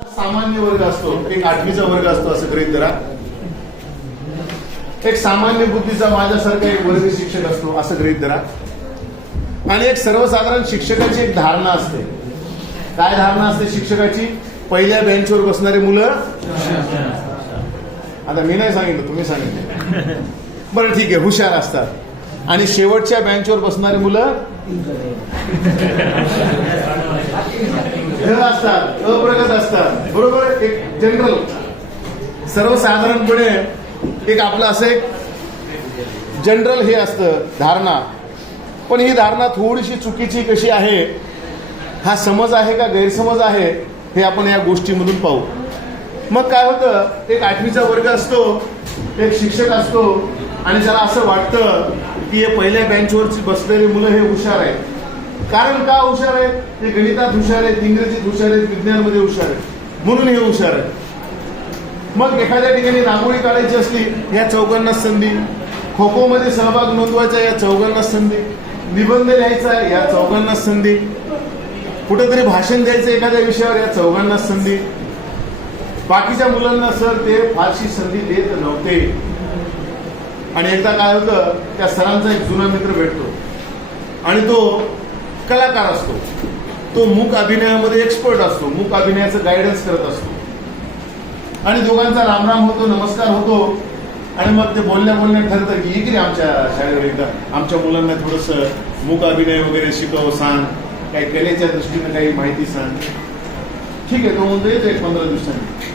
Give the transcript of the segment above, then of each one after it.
सामान्य वर्ग असतो. एक आठवीचा वर्ग असतो असं गृहित धरा. एक सामान्य बुद्धीचा माझ्यासारखा एक वर्ग शिक्षक असतो असं गृहित धरा. आणि एक सर्वसाधारण शिक्षकाची एक धारणा असते. काय धारणा असते शिक्षकाची? पहिल्या बेंचवर बसणारी मुलं. आता मी नाही सांगितलं तुम्ही सांगितलं. बरं ठीक आहे हुशार असतात. आणि शेवटच्या बेंचवर बसणारी मुलं? असतात अप्रगत असतात. बरोबर? एक जनरल सर्वसाधारणपणे एक आपलं असं एक जनरल हे असतं धारणा. पण ही धारणा थोडीशी चुकीची कशी आहे? हा समज आहे का गैरसमज आहे? हे आपण या गोष्टीमधून पाहू. मग काय होतं? एक आठवीचा वर्ग असतो एक शिक्षक असतो आणि त्याला असं वाटतं की हे पहिल्या बेंचवरची बसलेली मुलं हे हुशार आहेत. कारण का हुशार आहेत? ते गणितात हुशार आहेत इंग्रजीत हुशार आहेत विज्ञानमध्ये हुशार आहेत. म्हणून हे हुशार आहेत. मग एखाद्या ठिकाणी रांगोळी काढायची असली या चौघांना संधी. खो खो मध्ये सहभाग नोंदवायचा या चौघांना संधी. निबंध लिहायचा या चौघांना संधी. कुठेतरी भाषण द्यायचं एखाद्या विषयावर या चौघांना संधी. बाकीच्या मुलांना सर ते फारशी संधी देत नव्हते. आणि एकदा काय होतं त्या सरांचा एक जुना मित्र भेटतो. आणि तो कलाकार असतो. तो मूक अभिनयामध्ये एक्सपर्ट असतो. मूक अभिनयाचं गायडन्स करत असतो. आणि दोघांचा रामराम होतो नमस्कार होतो. आणि मग ते बोलण्या बोलण्यात ठरतं की इकडे आमच्या शाळेवर एकदा. आमच्या मुलांना थोडंसं मूक अभिनय वगैरे शिकव सांग. काही कलेच्या दृष्टीने काही माहिती सांग. ठीक आहे तो म्हणतो येतो एक पंधरा दिवसांनी.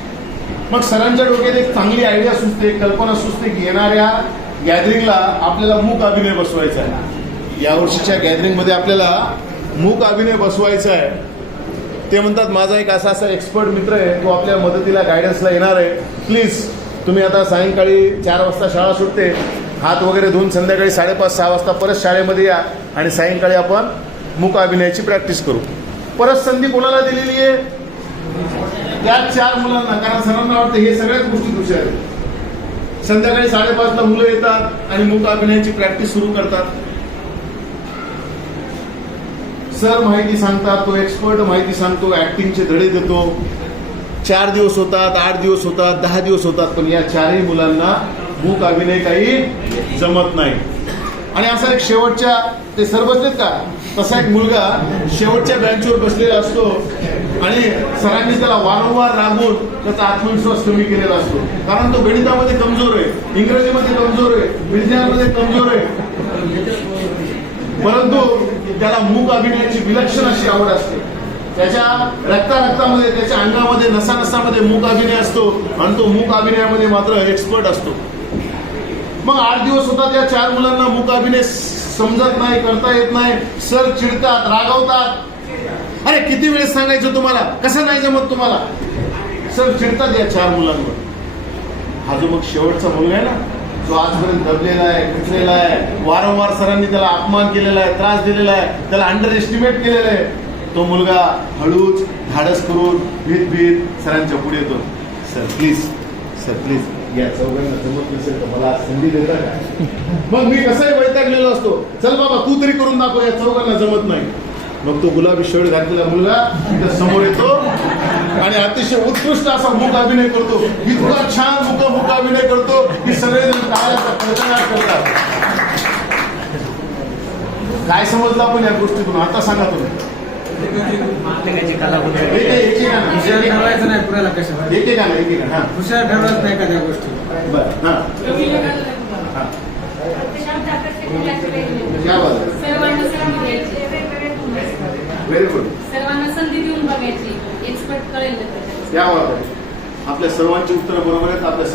मग सरांच्या डोक्यात एक चांगली आयडिया सुचते एक कल्पना सुचते की येणाऱ्या गॅदरिंगला आपल्याला मूक अभिनय बसवायचा आहे यावर्षीच्या गॅदरिंगमध्ये आपल्याला मूक अभिनय बसवायचा आहे. ते म्हणतात माझा एक असा असा एक्सपर्ट मित्र आहे तो आपल्या मदतीला गायडन्सला येणार आहे. प्लीज तुम्ही आता सायंकाळी चार वाजता शाळा सुटते. हात वगैरे धुवून संध्याकाळी साडेपाच सहा वाजता परत शाळेमध्ये या आणि सायंकाळी आपण मूक अभिनयाची प्रॅक्टिस करू. परत संधी कोणाला दिलेली आहे? त्या चार मुलांना. कारण सरांना वाटतं हे सगळ्याच गोष्टी दुसऱ्या आहेत. संध्याकाळी साडेपाचला मुलं येतात आणि मूक अभिनयाची प्रॅक्टिस सुरू करतात. सर माहिती सांगतात तो एक्सपर्ट माहिती सांगतो ऍक्टिंगचे धडे देतो. चार दिवस होतात आठ दिवस होतात दहा दिवस होतात पण या चारही मुलांना मूक अभिनय काही जमत नाही. आणि असा एक शेवटच्या ते सर्वच आहेत का? तसा एक मुलगा शेवटच्या बँचवर बसलेला असतो आणि सरांनी त्याला वारंवार रागून त्याचा आत्मविश्वास कमी केलेला असतो. कारण तो गणितामध्ये कमजोर आहे इंग्रजीमध्ये कमजोर आहे विज्ञानामध्ये कमजोर आहे. परंतु त्याला मूक अभिनयाची विलक्षण अशी आवड असते. त्याच्या रक्ता रक्तामध्ये त्याच्या अंगामध्ये नसा नसामध्ये मूक अभिनय असतो आणि तो मूक अभिनयामध्ये मात्र एक्सपर्ट असतो. मग आठ दिवस होता त्या चार मुलांना मूक अभिनय समजत नाही करता येत नाही सर चिडतात रागवतात. अरे किती वेळेस सांगायचं तुम्हाला? कसं नाही जमत तुम्हाला? सर चिडतात या चार मुलांवर. हा जो मग शेवटचा मुलगा आहे ना जो आजपर्यंत दबलेला आहे खचलेला आहे वारंवार सरांनी त्याला अपमान केलेला आहे त्रास दिलेला आहे त्याला अंडर एस्टिमेट केलेला आहे तो मुलगा हळूच धाडस करून भीत भीत सरांच्या पुढे येतो. सर प्लीज सर प्लीज या चौघांना जमत नसेल तर मला संधी देता का? मग मी कसाही वैतागलेलो असतो. चल बाबा तू तरी करून दाखव या चौघांना जमत नाही. मग तो गुलाबी शर्ट घातलेला मुलगा तिथं समोर येतो आणि अतिशय उत्कृष्ट असा मुख अभिनय करतो. इतका छान मुख मुख अभिनय करतो की सगळेजण टाळ्याचा प्रचार करतात. काय समजलं आपण या गोष्टीतून? आता सांगा तुम्ही. प्रत्येकाची. हुशार ठरवायचं नाही एकेकानं हा. हुशार ठरवायचं नाही गोष्टी. सर्वांना संधी द्यायची व्हेरी गुड सर्वांना संधी देऊन बघायची. एक्सपर्ट कळेल आपल्या सर्वांची उत्तरं बरोबर आहेत आपल्या सर्व